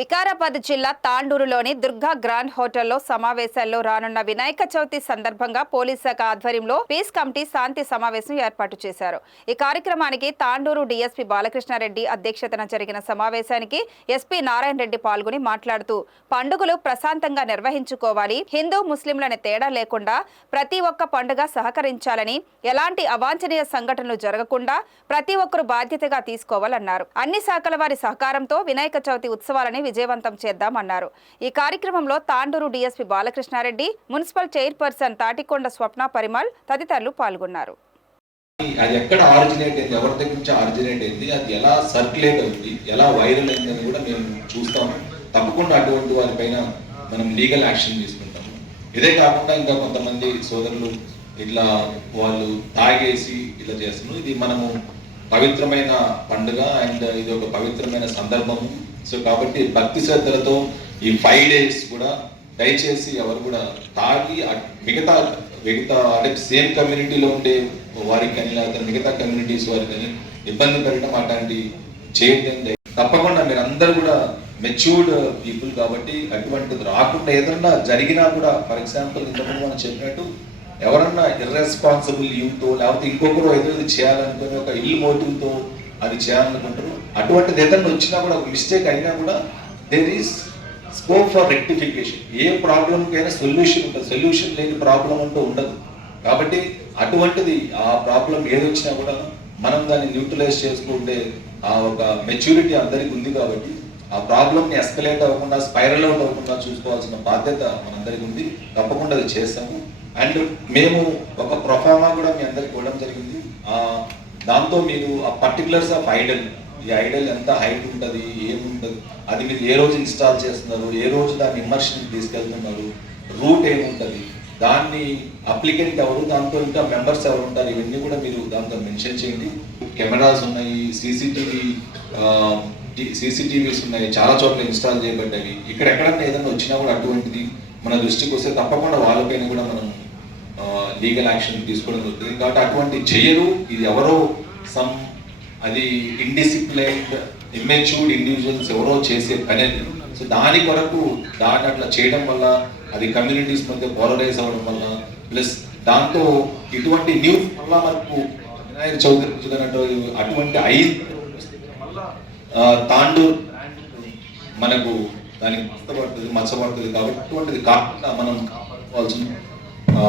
వికారాబాద్ జిల్లా తాండూరులోని దుర్గా గ్రాండ్ హోటల్లో సమావేశాల్లో రానున్న వినాయక చవితి సందర్భంగా పోలీస్ శాఖ ఆధ్వర్యంలో పీస్ కమిటీ శాంతి సమావేశం ఏర్పాటు చేశారు. ఈ కార్యక్రమానికి తాండూరు డీఎస్పీ బాలకృష్ణారెడ్డి అధ్యక్షతన జరిగిన సమావేశానికి ఎస్పీ నారాయణ రెడ్డి పాల్గొని మాట్లాడుతూ పండుగలు ప్రశాంతంగా నిర్వహించుకోవాలి, హిందూ ముస్లింలని తేడా లేకుండా ప్రతి ఒక్క పండుగ సహకరించాలని, ఎలాంటి అవాంఛనీయ సంఘటనలు జరగకుండా ప్రతి ఒక్కరూ బాధ్యతగా తీసుకోవాలన్నారు. అన్ని శాఖల వారి సహకారంతో వినాయక చవితి ఉత్సవాలని విజయవంతం చేద్దామన్నారు. ఈ కార్యక్రమంలో Tandur DSP Balakrishna Reddy, municipal chairperson Tatikonda Swapna Parimal తదితరులు పాల్గొన్నారు. అది ఎక్కడ ఆరిజినేట్ అయింది, ఎవరి దగ్గర నుంచి ఆరిజినేట్ అయింది, అది ఎలా సర్క్యులేట్ అవుతుంది, ఎలా వైరల్ అయిందని కూడా మేము చూస్తాము. తప్పకుండా అటువంటి వారిపైన మనం లీగల్ యాక్షన్ తీసుకుంటాము. ఇదే కాకుండా ఇంకా కొంతమంది సోదరులు ఇట్లా వాళ్ళు తాగేసి ఇలా చేస్తున్నారు. ఇది మనము పవిత్రమైన పండుగ అండ్ ఇది ఒక పవిత్రమైన సందర్భము. సో కాబట్టి భక్తి శ్రద్ధలతో ఈ 5 days కూడా దయచేసి ఎవరు కూడా తాగి మిగతా అంటే సేమ్ కమ్యూనిటీలో ఉండే వారికి కానీ లేకపోతే మిగతా కమ్యూనిటీస్ వారికి కానీ ఇబ్బంది పెట్టడం అట్లాంటి చేయడం. తప్పకుండా మీరు అందరూ కూడా మెచ్యూర్డ్ పీపుల్ కాబట్టి అటువంటిది రాకుండా ఏదన్నా జరిగినా కూడా, ఫర్ ఎగ్జాంపుల్ ఇంతకుముందు మనం చెప్పినట్టు ఎవరన్నా ఇర్రెస్పాన్సిబుల్ యూతో లేకపోతే ఇంకొకరు ఏదో ఇది చేయాలనుకుని ఒక ఇల్ మోటివ్తో అది చేయాలనుకుంటారు. అటువంటిది ఏదన్నా వచ్చినా కూడా మిస్టేక్ అయినా కూడా there is scope for rectification. ఏ ప్రాబ్లంకైనా సొల్యూషన్ ఉంటుంది, సొల్యూషన్ లేని ప్రాబ్లం అంటూ ఉండదు. కాబట్టి అటువంటిది ఆ ప్రాబ్లం ఏదొచ్చినా కూడా మనం దాన్ని న్యూట్రలైజ్ చేసుకుంటే ఆ ఒక మెచ్యూరిటీ అందరికి ఉంది. కాబట్టి ఆ ప్రాబ్లమ్ని ఎస్కలేట్ అవ్వకుండా, స్పైరల్ అవుట్ అవ్వకుండా చూసుకోవాల్సిన బాధ్యత మనందరికి ఉంది. తప్పకుండా అది చేస్తాము. అండ్ మేము ఒక ప్రొఫార్మా కూడా మీ అందరికి ఇవ్వడం జరిగింది. దాంతో మీరు ఆ పర్టికులర్స్ ఆఫ్ ఐడల్, ఈ ఐడల్ ఎంత హైట్ ఉంటుంది, ఏముంటుంది, అది మీరు ఏ రోజు ఇన్స్టాల్ చేస్తున్నారు, ఏ రోజు దాన్ని ఇమర్షన్కి తీసుకెళ్తున్నారు, రూట్ ఏముంటుంది, దాన్ని అప్లికెంట్ ఎవరు, దాంతో ఇంకా మెంబర్స్ ఎవరు ఉంటారు, ఇవన్నీ కూడా మీరు దాంతో మెన్షన్ చేయండి. కెమెరాస్ ఉన్నాయి, సీసీటీవీస్ ఉన్నాయి, చాలా చోట్ల ఇన్స్టాల్ చేయబడ్డవి. ఇక్కడెక్కడన్నా ఏదైనా వచ్చినా కూడా అటువంటిది మన దృష్టికి వస్తే తప్పకుండా వాళ్ళపైన కూడా మనం లీగల్ యాక్షన్ తీసుకోవడం జరుగుతుంది. కాబట్టి అటువంటి చెయ్యరు. ఇది ఎవరో అది ఇండిసిప్లైన్డ్ ఇమ్మెచ్యూర్డ్ ఇండివిజువల్స్ ఎవరో చేసే పని. సో దాని కొరకు దాన్ని అట్లా చేయడం వల్ల అది కమ్యూనిటీస్ మధ్య పోలరైజ్ అవ్వడం వల్ల, ప్లస్ దాంతో ఇటువంటి న్యూస్ వల్ల మనకు వినాయక చవితి అటువంటి తాండూరు మనకు దానికి మచ్చబడుతుంది. కాబట్టి అటువంటిది కాకుండా మనం కాపాడుకోవాల్సింది.